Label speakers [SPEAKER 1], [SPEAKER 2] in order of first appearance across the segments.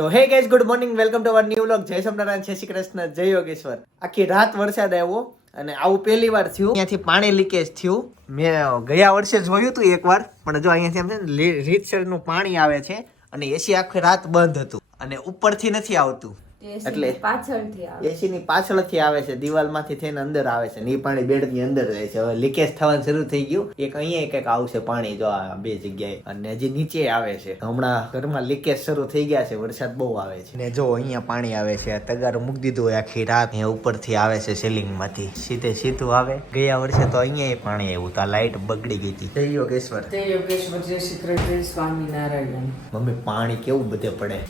[SPEAKER 1] તો hey guys good morning welcome to our new vlog જય સોમનારાયણ જય શ્રી કૃષ્ણ, જય યોગેશ્વર. આખી રાત વરસાદ આવ્યો અને આવું પહેલી વાર થયું. ત્યાંથી પાણી લીકેજ થયું. મેં ગયા વર્ષે જોયું હતું એકવાર પણ જો અહીંયાથી એમ રીતસરનું પાણી આવે છે અને એસી આખી રાત બંધ હતું અને ઉપરથી નથી આવતું. એટલે
[SPEAKER 2] પાછળથી આવે.
[SPEAKER 1] એસી ની પાછળથી આવે છે દિવાલમાંથી થઈને અંદર આવે છે ને એ પાણી બેડની અંદર જાય છે. હવે લીકેજ થવાનું શરૂ થઈ ગયું. એક અહીંયા કંઈક આવશે પાણી જો આ બે જગ્યાએ. અને હજી નીચે આવે છે. હમણાં ઘરમાં લીકેજ શરૂ થઈ ગયા છે વરસાદ બહુ આવે છે. ને જો અહીંયા પાણી આવે છે આ તગારું મૂકી દીધું હોય આખી રાત. અહીંયા ઉપરથી આવે છે સેલિંગમાંથી સીધે સીધું આવે. ગયા વર્ષે તો અહીંયા પાણી આવ્યું તો આ લાઈટ બગડી ગઈ હતી. જય યોગેશ્વર.
[SPEAKER 2] જય યોગેશ્વર જય શ્રી કૃષ્ણ સ્વામિનારાયણ.
[SPEAKER 1] મમ્મી પાણી કેવું બધે પડે?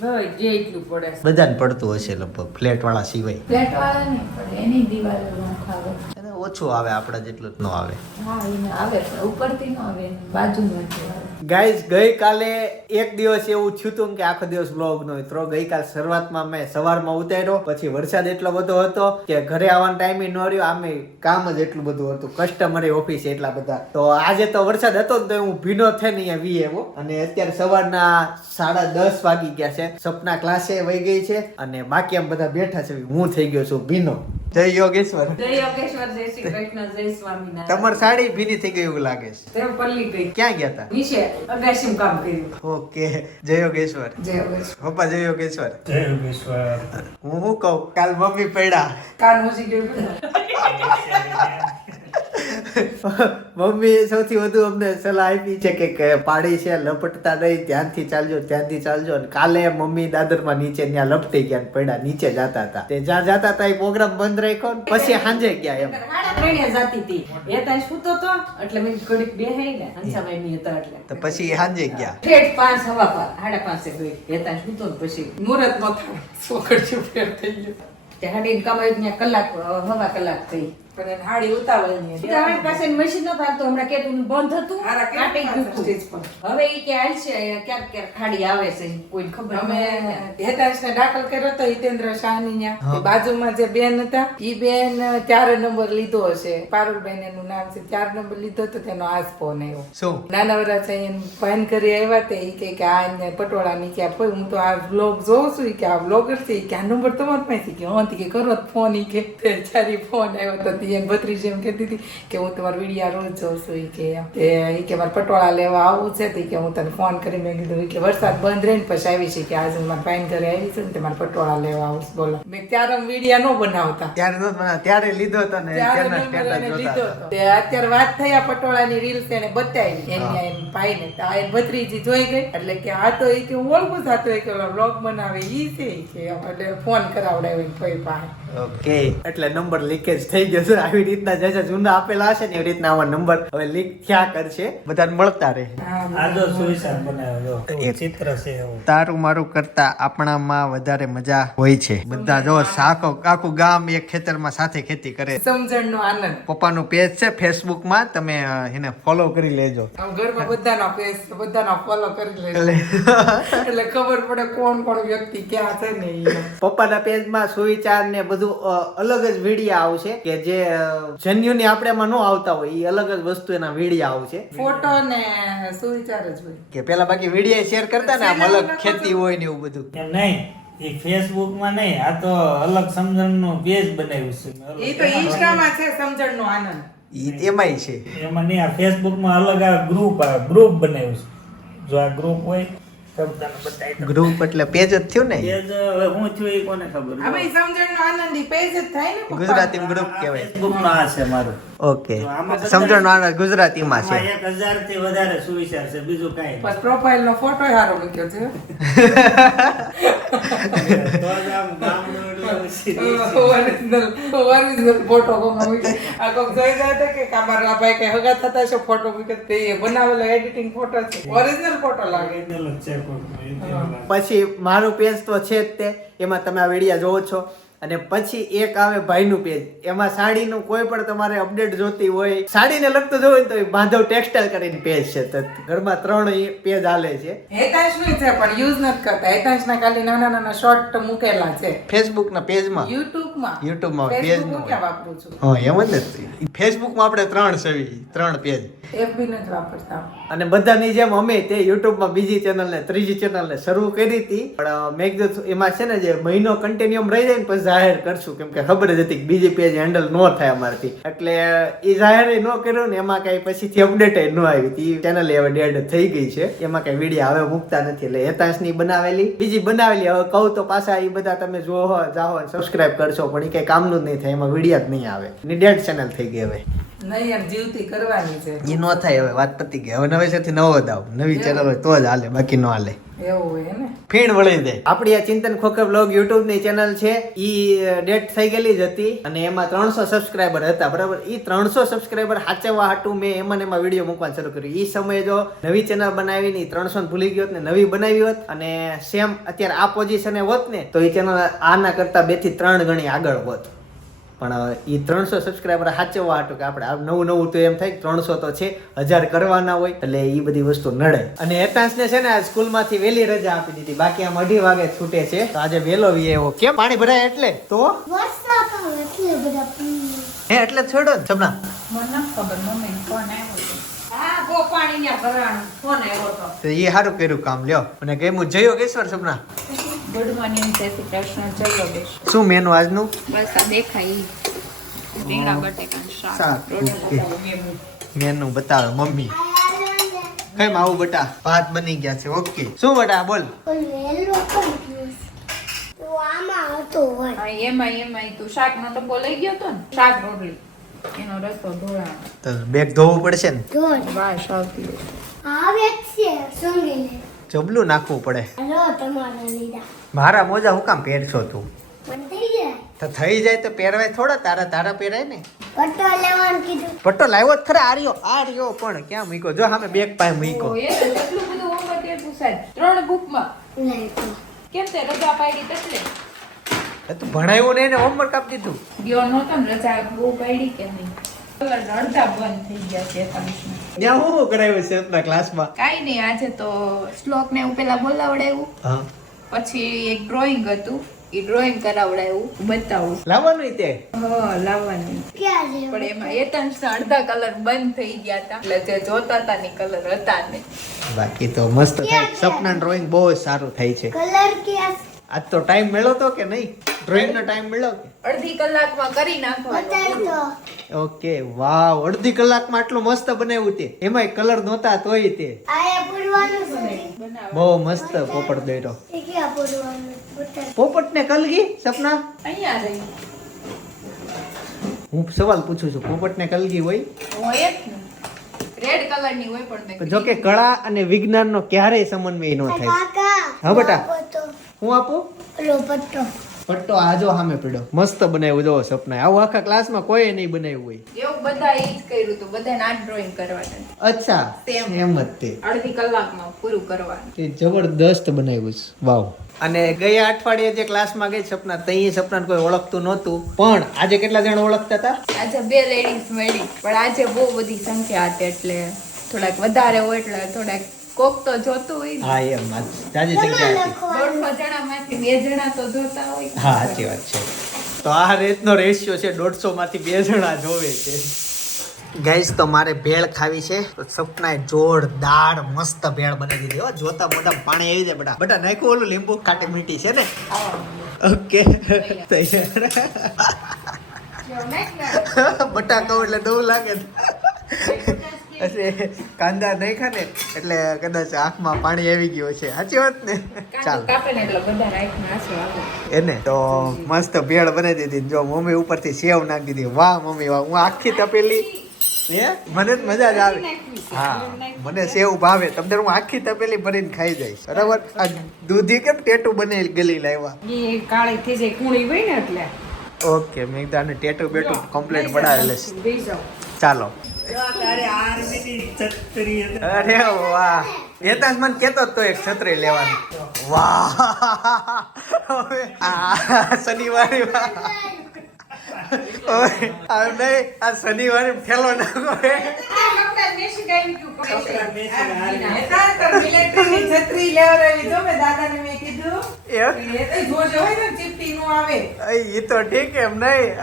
[SPEAKER 2] જે એટલું પડે.
[SPEAKER 1] બધાને પડતું હશે લગભગ ફ્લેટ વાળા સિવાય.
[SPEAKER 3] ફ્લેટ વાળા નહીં પણ એની દિવાલો નખાવે.
[SPEAKER 1] એને ઓછું આવે આપણા જેટલું જ ન આવે.
[SPEAKER 3] હા એને આવે ઉપરથી ન આવે એની બાજુમાંથી આવે.
[SPEAKER 1] ગાઈઝ ગઈકાલે એક દિવસ એવું થયું હતું કે આખો દિવસ બ્લોગ નો તો ગઈકાલ શરૂઆતમાં મેં સવારમાં ઉતાર્યો, પછી વરસાદ એટલો બધો હતો કે ઘરે આવવાનો ટાઈમ ન રહ્યો. આમે કામ જ એટલું બધું હતું. કસ્ટમરે ઓફિસ એટલા બધા. તો આજે તો વરસાદ હતો ને તો હું ભીનો થઈને અહીંયા વી એવો અને અત્યારે સવારના સાડા દસ વાગી ગયા છે. સપના ક્લાસે વહી ગઈ છે. અને બાકી આમ બધા બેઠા છે. હું થઈ ગયો છું ભીનો. જય યોગેશ્વર.
[SPEAKER 2] જય યોગેશ્વર જય શ્રી કૃષ્ણ જય સ્વામિનારાયણ.
[SPEAKER 1] તમારી સાડી ભીની થઈ ગઈ એવું લાગે છે.
[SPEAKER 2] તે પલ્લી ગઈ.
[SPEAKER 1] ક્યાં ગયા હતા
[SPEAKER 2] નીચે અગાશીમ કામ કર્યું.
[SPEAKER 1] ઓકે જય યોગેશ્વર.
[SPEAKER 3] જય યોગેશ્વર.
[SPEAKER 1] પપ્પા જય યોગેશ્વર.
[SPEAKER 4] જય યોગેશ્વર.
[SPEAKER 1] હું શું કહું? કાલ મમ્મી પડ્યા.
[SPEAKER 2] કાન મૂકી ગયું
[SPEAKER 1] મમ્મી સૌથી વધુ અમને સલાહ આપી છે કે પાડી છે લપટતા નહીં ધ્યાનથી ચાલજો ધ્યાનથી ચાલજો. અને કાલે મમ્મી દાદરમાં નીચે ત્યાં લપટી ગયા પડ્યા નીચે જતા હતા. તે જ્યાં જતા હતા એ પ્રોગ્રામ બંધ રાખ્યો ને પછી સાંજે ગયા એમ.
[SPEAKER 2] તો મેં
[SPEAKER 1] પછી સાંજે ગયા.
[SPEAKER 2] ઠેઠ પાંચ હવા સાડા પાંચે ગઈ. એ સૂતો પછી મુહૂર્ત થાય સોકડ ફેર થઈ ગયો. તે હાડી કમાઈ ત્યાં કલાક હવા કલાક થઈ.
[SPEAKER 5] પણ એને હાડી ઉતાવળની હતી.
[SPEAKER 2] ઉતાવળ પાસે મશીન નતું હાલતું હમણાં કેતું બંધ હતું કાટી ગયું
[SPEAKER 5] સ્ટેજ પર?
[SPEAKER 2] હવે ઈ કે હાલશે ક્યાંક ક્યાંક ખાડી આવે છે કોઈ ખબર
[SPEAKER 5] અમે
[SPEAKER 2] હેતાશ
[SPEAKER 5] ને દાખલ કર્યો હતો હિતેન્દ્ર શાહની ન્યા. બાજુમાં જે બેન હતા ઈ બેન ચાર નંબર લીધો હશે. પારુલબેન એનું નામ છે ચાર નંબર લીધો હતો તેનો આજ ફોન આવ્યો.
[SPEAKER 1] શું?
[SPEAKER 5] નાના વરાછા એને ફોન કરી આવ્યા તે ઈ કે કે આ એને પટોળાની કે આ હું તો આ વ્લોગ જોઉં છું કે આ વ્લોગર છે કે આ નંબર તમારે પાસે કે હા કે કરો ફોન ઈ કે. તે ચારી ફોન આવ્યો તો તી ભત્રીજી એમ કહેતી હતી કે હું તમારા વિડીયા રોજ જોઉં છું એ કે એમ. તે કે મારે પટોળા લેવા આવું છે તે કે હું તને ફોન કરી મેં કીધું કે વરસાદ બંધ રહીને પછી આવી છે કે આજે હું મારા પાઈન ઘરે આવી છું ને તે મારે પટોળા લેવા આવું બોલો. મેં ત્યારે વિડીયા ન બનાવતા.
[SPEAKER 1] ત્યારે ત્યારે લીધો હતો ને
[SPEAKER 5] લીધો હતો. અત્યારે વાત થઈ આ પટોળાની રીલ્સ એને બતાવી એની એમ ભાઈને. તો આ ભત્રીજી જોઈ ગઈ એટલે કે આ તો એ કે હું ઓળખું છું, આ તો એ કે બ્લોગ બનાવે એ છે કે એટલે ફોન કરાવડાવ્યો કોઈ પાસે
[SPEAKER 1] ઓકે એટલે નંબર લીકેજ થઈ ગયો છે. આવી રીતના જે જે જૂના આપેલા હશે ને એવી રીતના આવા નંબર હવે લીક થયા કરશે. બધાને મળતા રહે.
[SPEAKER 4] આજો જો બનાવ્યો ચિત્ર છે એવું.
[SPEAKER 1] તારું મારું કરતા આપણામાં વધારે મજા હોય છે. બધા જો સાખો આખું ગામ એક ખેતરમાં સાથે ખેતી કરે.
[SPEAKER 5] સમજણનો આનંદ.
[SPEAKER 1] પપ્પાનું પેજ છે ફેસબુકમાં તમે એને ફોલો કરી લેજો.
[SPEAKER 5] ઘરમાં બધાના પેજ બધાના ફોલો કરી લેજો.
[SPEAKER 1] એટલે
[SPEAKER 5] એટલે ખબર પડે કોણ કોણ વ્યક્તિ ક્યાં છે ને
[SPEAKER 1] પપ્પાના પેજમાં સુવિચાર ને બધું અલગ જ વીડિયો આવશે કે જે જન્યુની આપણે એમાં ન આવતા હોય એ અલગ જ વસ્તુ એના વિડીયા આવશે
[SPEAKER 5] ફોટો ને સુવિચાર જ હોય
[SPEAKER 1] કે પેલા બાકી વીડિયા શેર કરતા ને આમ અલગ ખેતી હોય ને એવું બધું.
[SPEAKER 4] નહીં એ ફેસબુકમાં નહીં આ તો અલગ સમજણનું પેજ બનાવ્યું છે.
[SPEAKER 5] એ તો ઇન્સ્ટામાં છે સમજણનો આનંદ.
[SPEAKER 1] એ એમાંય છે.
[SPEAKER 4] એમાં નહીં આ ફેસબુકમાં અલગ આ ગ્રુપ આ ગ્રુપ બનાવ્યું છે. જો આ ગ્રુપ હોય
[SPEAKER 1] ગ્રુપ એટલે પેજ જ થયું ને?
[SPEAKER 4] પેજ હવે હું થયું એ કોને ખબર?
[SPEAKER 5] ભાઈ સમજણનો આનંદ ઈ પેજ જ થાય ને
[SPEAKER 1] ગુજરાતી ગ્રુપ કહેવાય.
[SPEAKER 4] ગ્રુપ નો આ છે મારું.
[SPEAKER 1] ઓકે. સમજણ નો આનંદ ગુજરાતીમાં છે.
[SPEAKER 4] આમાં એક હજારથી વધારે સુવિચાર છે બીજું કાઈ
[SPEAKER 5] બસ પ્રોફાઇલ નો ફોટો હારો મૂક્યો છે.
[SPEAKER 4] તો જ આમ પછી
[SPEAKER 5] કે કામાર ભાઈ કઈ હગા થતા છે ફોટો તે બનાવેલો એડિટિંગ ફોટો છે ઓરિજિનલ ફોટો.
[SPEAKER 1] પછી મારું પેજ તો છે જ તે, એમાં તમે આ વિડીયા જોવો છો અને પછી એક આવે ભાઈનું પેજ એમાં સાડીનું કોઈ પણ તમારે અપડેટ જોતી હોય સાડીને લગતું જોવું હોય તો માધવ બાંધવ ટેક્સટાઇલ કરીને પેજ છે. તો ઘરમાં ત્રણ પેજ હાલે છે.
[SPEAKER 5] હેતાંશનું છે પણ યુઝ નથી કરતા. હેતાંશના ખાલી નાના નાના શોર્ટ મૂકેલા છે.
[SPEAKER 1] ફેસબુકના પેજમાં
[SPEAKER 5] યુટ્યુબમાં.
[SPEAKER 1] યુટ્યુબમાં પેજ ફેસબુકનું
[SPEAKER 5] હું ક્યાં વાપરું છું?
[SPEAKER 1] હા એમ જ ને. ફેસબુકમાં આપણે ત્રણ સેવી ત્રણ પેજ
[SPEAKER 5] એફબી નથી વાપરતા.
[SPEAKER 1] અને બધાની જેમ અમે તે યુટ્યુબમાં બીજી ચેનલ ને ત્રીજી ચેનલ ને શરૂ કરી હતી. પણ મેં કીધું એમાં છે ને જે મહિનો કન્ટિન્યુમ રહી જાય ને પછી જાહેર કરશું, કેમ કે ખબર જ હતી બીજી પેજ હેન્ડલ ન થાય અમારથી. એટલે એ જાહેર ન કર્યો ને એમાં કઈ પછીથી અપડેટ ન આવી. હતી ચેનલ હવે ડેડ થઈ ગઈ છે. એમાં કઈ વીડિયો હવે મૂકતા નથી. એટલે હેતાશની બનાવેલી. બીજી બનાવેલી, હવે કહું તો પાછા એ બધા તમે જો જાઓ સબસ્ક્રાઇબ કરશો. પણ એ કઈ કામનું જ નહીં થાય. એમાં વિડીયા જ નહીં આવે. ની ડેડ ચેનલ થઈ ગઈ હવે.
[SPEAKER 5] નહીં યાર જીવતી કરવાની છે.
[SPEAKER 1] એ ન થાય હવે વાત પતી ગઈ. હવે નવેસરથી નવો દાવ નવી ચેનલ હોય તો જ હાલે બાકી નો હાલે.
[SPEAKER 5] એવું હોય ને
[SPEAKER 1] ફીણ વળી દે. આપણી આ ચિંતન ખોખર બ્લોગ યુટ્યુબની ચેનલ છે ઈ ડેટ થઈ ગયેલી જ હતી અને એમાં ત્રણસો સબસ્ક્રાઈબર હતા બરાબર? ઈ ત્રણસો સબસ્ક્રાઈબર હાચવવા હાટું મેં એમાં એમાં વીડિયો મૂકવાનું શરૂ કર્યું. ઈ સમયે જો નવી ચેનલ બનાવી ની ત્રણસો ભૂલી ગયો ને નવી બનાવી હોત અને સેમ અત્યારે આ પોઝિશને હોત ને તો એ ચેનલ આના કરતા બેથી ત્રણ ગણી આગળ હોત. પણ એ ત્રણસો સબસ્ક્રાઈબર સાચવવા હતું કે આપણે આ નવું નવું તો એમ થાય ત્રણસો તો છે હજાર કરવાના હોય એટલે એ બધી વસ્તુ નડે. અને હેતાંશને છે ને આ સ્કૂલમાંથી વહેલી રજા આપી દીધી બાકી આમ અઢી વાગે છૂટે છે. તો આજે વહેલો વી આવ્યો કેમ? પાણી ભરાય એટલે? તો. હે એટલે છોડો ને સપના
[SPEAKER 3] મને ખબર મમ્મી કોણ આવ્યો
[SPEAKER 1] તો એ સારું કર્યું કામ લ્યો. અને ગેમું જયો કેશ્વર સપના
[SPEAKER 3] ગુડ મોર્નિંગ જય શ્રી કૃષ્ણ જય યોગેશ
[SPEAKER 1] શું મેનુ આજનું?
[SPEAKER 3] બસ આ દેખાય ઈ. રીંગણા બટેકાનું શાક.
[SPEAKER 1] મેનુ બતાવે મમ્મી. કેમ આવું બટા? ભાત બની ગયા છે ઓકે. શું બટા બોલ.
[SPEAKER 3] એમાં એમાં તું શાક નો લઈ ગયો તો ને? શાક રોટલી. એનો રસ્તો ઢોળાણો
[SPEAKER 1] તો બેગ ધોવું પડશે ને?
[SPEAKER 6] જોર
[SPEAKER 3] વાસ આવતી
[SPEAKER 6] આવે છે સંગીને
[SPEAKER 1] જબલું નાખવું પડે.
[SPEAKER 6] હલો તમારા લીધા.
[SPEAKER 1] મારા મોજા હું કામ પહેરશો તું?
[SPEAKER 6] પણ થઈ જાય.
[SPEAKER 1] તો થઈ જાય તો પહેરવાય થોડા તારા તારા પહેરાય ને.
[SPEAKER 6] પટ્ટો લેવાનું કીધું.
[SPEAKER 1] પટ્ટો લાવ્યો જ ખરા આ રહ્યો આ રહ્યો પણ ક્યાં મૂક્યો? જો હામે બેગ પાય મૂક્યો.
[SPEAKER 3] ત્રણ બુકમાં કેમ તે રજા પાડી એટલે
[SPEAKER 1] તો ભણાવ્યું ને એને હોમવર્ક આપી દીધું.
[SPEAKER 3] ગયો નહોતો રજા બહુ પાડી કે નહીં? અડધા બંધ થઈ ગયા છે.
[SPEAKER 1] ત્યાં હું શું કરાવ્યું છે આપના ક્લાસમાં
[SPEAKER 3] કાંઈ નહીં આજે તો શ્લોક ને હું પેલા બોલાવડાવ્યું.
[SPEAKER 1] હા.
[SPEAKER 3] પછી એક ડ્રોઈંગ હતું. એ ડ્રોઈંગ કરાવડાવ્યું. બતાવું.
[SPEAKER 1] લાવવાનું તે?
[SPEAKER 3] હા લાવવાનું.
[SPEAKER 6] ક્યાં
[SPEAKER 3] પણ એમાં એતંશના અડધા કલર બંધ થઈ ગયા હતા એટલે જે જોતા હતા ને કલર હતા ને
[SPEAKER 1] બાકી તો મસ્ત થાય. સપના ડ્રોઈંગ બહુ જ સારું થાય છે.
[SPEAKER 6] કલર ક્યાં
[SPEAKER 1] આજ તો ટાઈમ મળ્યો તો કે નહીં? ડ્રોઈંગ નો ટાઈમ મળ્યો
[SPEAKER 3] અડધી કલાકમાં કરી નાખવાનું
[SPEAKER 6] તો.
[SPEAKER 1] ઓકે વાવ અડધી કલાકમાં આટલું મસ્ત બનાવ્યું તે. એમાંય કલર નહોતા તોય તે. બહુ મસ્ત પોપટ દોર્યો પોપટ ને કલગી સપના?
[SPEAKER 3] અહીંયા રહી
[SPEAKER 1] હું સવાલ પૂછું છું પોપટ ને કલગી હોય?
[SPEAKER 3] હોય જ ને. હોય પણ
[SPEAKER 1] જો કે કળા અને વિજ્ઞાન નો ક્યારેય સમન્વય ન થાય. હા, બેટા. હું આપું?
[SPEAKER 6] ઓલો પટ્ટો
[SPEAKER 1] આજો સામે પડ્યો. મસ્ત બનાવ્યું જો સપના આવું આખા ક્લાસમાં કોઈ નહીં બનાવ્યું હોય.
[SPEAKER 3] એવું બધા એ જ કર્યું હતું. બધાને આ ડ્રોઈંગ કરવાના.
[SPEAKER 1] અચ્છા
[SPEAKER 3] Same.
[SPEAKER 1] એમ જ તે.
[SPEAKER 3] અડધી કલાકમાં પૂરું કરવાનું.
[SPEAKER 1] તે જબરદસ્ત બનાવ્યું છે. વાવ. અને ગયા અઠવાડિયે જે ક્લાસમાં ગઈ સપના તઈ સપના કોઈ ઓળખતું નહોતું. પણ આજે કેટલા જણ ઓળખતા હતા?
[SPEAKER 3] આજે બે લેડીઝ મળી. પણ આજે બહુ બધી સંખ્યા હતી એટલે થોડાક વધારે હોય એટલે થોડાક કોક તો જોતું હોય
[SPEAKER 1] હા એમ જાજી સંખ્યા
[SPEAKER 3] જણામાંથી બે જણા તો જોતા હોય.
[SPEAKER 1] હા સાચી વાત છે. તો આ રીતનો રેશિયો છે દોઢસો માંથી બે જણા જોવે છે. ગાઈસ તો મારે ભેળ ખાવી છે. તો સપનાએ જોરદાર મસ્ત ભેળ બનાવી દીધી. હો જોતા મોટા પાણી આવી જાય બટા બટા નાખ્યું ઓલું લીંબુ ખાટી મીઠી છે ને? ઓકે તૈયાર. બટા કહું એટલે દવું લાગે. એટલે કાંદા નહીં ખાને એટલે કદાચ આંખમાં પાણી આવી ગયું છે સાચી વાત ને? ચાલ. એને તો મસ્ત ભેળ બનાવી દીધી જો મમ્મી ઉપરથી સેવ નાખી દીધી. વાહ મમ્મી વાહ હું આખી તપેલી. હે? મને જ મજા જ આવે. હા મને સેવ ભાવે. તમને હું આખી તપેલી ભરીને ખાઈ જઈશ. બરાબર? આ દૂધી કેમ ટેટુ બને ગલી લાવ્યા?
[SPEAKER 2] કાળી થઈ જાય કુણી હોય ને એટલે.
[SPEAKER 1] ઓકે મેં કીધું આને ટેટુ બેટું કમ્પ્લીટ બનાવી લઈશ ચાલો. અરે વાહ. વેતાંશ મને કેતો તો એક છત્રી લેવાની. વાહ. શનિવારે આ નહીં આ શનિવારે ઠેલો નાખો
[SPEAKER 5] છત્રી? એ તો જોજો હોય ને ચીપટી નું આવે
[SPEAKER 1] અય, ઈ તો ઠીક એમ નહીં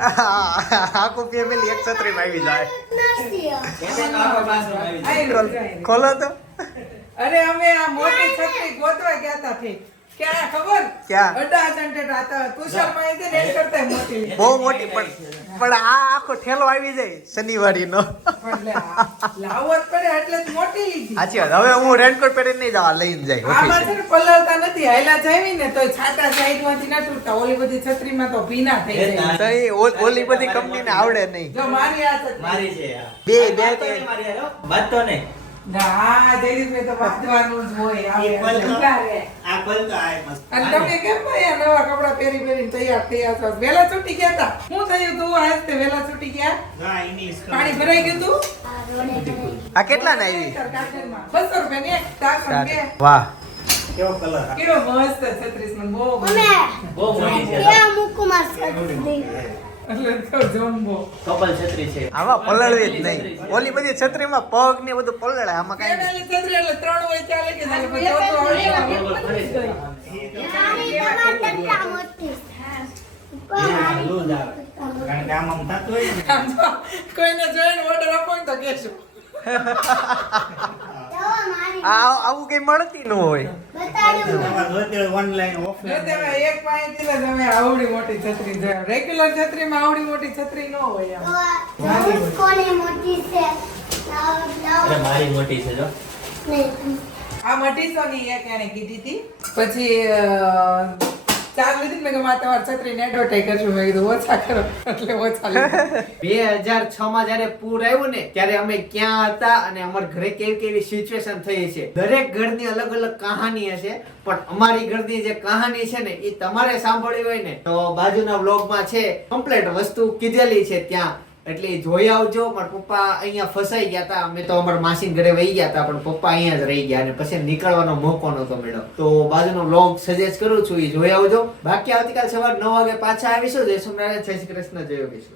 [SPEAKER 1] આખું ફેમિલી એક છત્રીમાં આવી જાય. ખોલો તો
[SPEAKER 5] અરે અમે આ મોટી છત્રી ગોતવા ગયા હતા ક્યાં ખબર?
[SPEAKER 1] ક્યાં?
[SPEAKER 5] અડ્ડા સેન્ટર હતા. તુષારમાં ને એન કરતા મોટી
[SPEAKER 1] બહુ મોટી પણ પણ આ આખો ઠેલો આવી જાય શનિવારી
[SPEAKER 5] નો આ જ પડે એટલે જ મોટી લીધી.
[SPEAKER 1] સાચી વાત. હવે હું રેનકોટ પહેરીને નહીં જવા લઈને જાય
[SPEAKER 5] આમાં છે ને પલળતા નથી. હાયલા જાવી ને તો છાતા સાઈડમાંથી ના તૂટતા. ઓલી બધી છત્રીમાં તો ભીના થઈ જાય.
[SPEAKER 1] તો એ ઓલી બધી કંપનીને આવડે નહીં.
[SPEAKER 5] જો મારી આ છત્રી.
[SPEAKER 4] મારી છે
[SPEAKER 1] બે બે
[SPEAKER 4] મારી હારે, હો. તો નહીં.
[SPEAKER 5] ના જયદીપભાઈ તો બાંધવાનું જ હોય.
[SPEAKER 4] એ
[SPEAKER 5] આવે
[SPEAKER 4] પલતો. આ મસ્ત.
[SPEAKER 5] અને તમે કેમ ભાઈ નવા કપડા પહેરી પહેરીને તૈયાર થયા છો? વેલા છૂટી ગયા હતા શું થયું તું આજ તે વેલા છૂટી ગયા?
[SPEAKER 4] ના, એની સ્કર્ટ.
[SPEAKER 5] પાણી ભરાઈ ગયું તું?
[SPEAKER 6] આ
[SPEAKER 1] કેટલા ને આવી?
[SPEAKER 5] બસો રૂપિયા ને એક ચારસો બે.
[SPEAKER 1] વાહ.
[SPEAKER 4] કેવો કલર?
[SPEAKER 5] કેવો મસ્ત છત્રીસ મને બહુ
[SPEAKER 4] બહુ છે
[SPEAKER 6] મૂકું
[SPEAKER 4] કપલ છત્રી છે.
[SPEAKER 1] આમાં પલળવી જ નહીં. ઓલી બધી છત્રીમાં પગ ને બધું પલળે આમાં કઈ
[SPEAKER 5] ત્રણ હોય ચાલે કે કોઈને જોઈને ઓર્ડર આપો ને તો
[SPEAKER 1] આ આવું કઈ મળતી ન હોય.
[SPEAKER 5] તમે એક પાસેથી તમે આવડી મોટી છત્રી જોયા રેગ્યુલર છત્રીમાં આવડી મોટી છત્રી ન હોય
[SPEAKER 6] કોની મોટી છે લાવો, લાવો.
[SPEAKER 4] અરે મારી મોટી છે જો.
[SPEAKER 5] આ અઢીસો એક એને કીધી હતી. પછી ચાર લીધી મેં કીધું આ તમારી છત્રીને કરશું મેં કીધું, ઓછા કરો. એટલે ઓછા
[SPEAKER 1] બે હજાર છ માં જયારે પૂર આવ્યું ને, ત્યારે અમે ક્યાં હતા અને અમારા ઘરે કેવી કેવી સિચ્યુએશન થઈ છે? દરેક ઘરની અલગ અલગ કહાની હશે, પણ અમારી ઘરની જે કહાની છે ને, એ તમારે સાંભળવી હોય ને, તો બાજુના વ્લોગમાં છે કમ્પ્લેટ વસ્તુ કીધેલી છે ત્યાં. એટલે જોઈ આવજો. પણ પપ્પા અહીંયા ફસાઈ ગયા હતા અમે તો અમારા માસી ઘરે વહી ગયા હતા પણ પપ્પા અહીંયા જ રહી ગયા અને પછી નીકળવાનો મોકો નતો મળ્યો. તો બાજુનો બ્લોગ સજેસ્ટ કરું છું, એ જોઈ આવજો. બાકી આવતીકાલ સવાર નવ વાગે પાછા આવીશું. જય જય શ્રી કૃષ્ણ, જય યોગેશ્વર.